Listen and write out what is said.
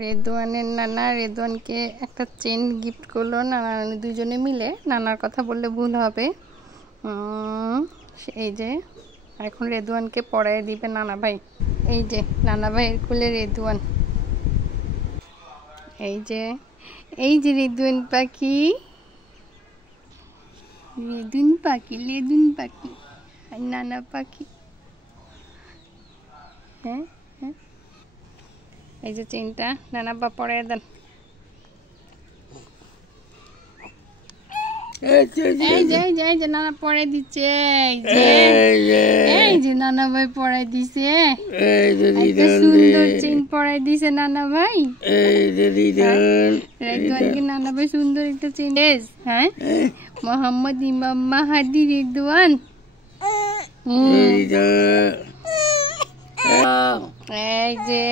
রেদওয়ানের নানা রেদওয়ানকে একটা chain gift করলো। নানা নানি দুজনে মিলে, নানার কথা বললে ভুল হবে। এই যে এখন রেদওয়ানকে পড়ায় দিবে নানা ভাই। এই যে নানা ভাইয়ের কোলে রেদওয়ান। এই যে রেদওয়ান পাখি, লেদুন পাখি, লেদুন পাখি আর নানা পাখি। হ্যাঁ হ্যাঁ, এই যে চেনটা নানা বা পড়ায় দেন। এই যে নানা পড়াই দিচ্ছে। এই যে নানা ভাই পড়াই দিছে, একটা সুন্দর চেন পড়াই দিছে নানা ভাই। রেদওয়ানকে নানা ভাই সুন্দর একটা চেন। হ্যাঁ, মোহাম্মদ ইমাম মাহাদি রেদওয়ান। এই যে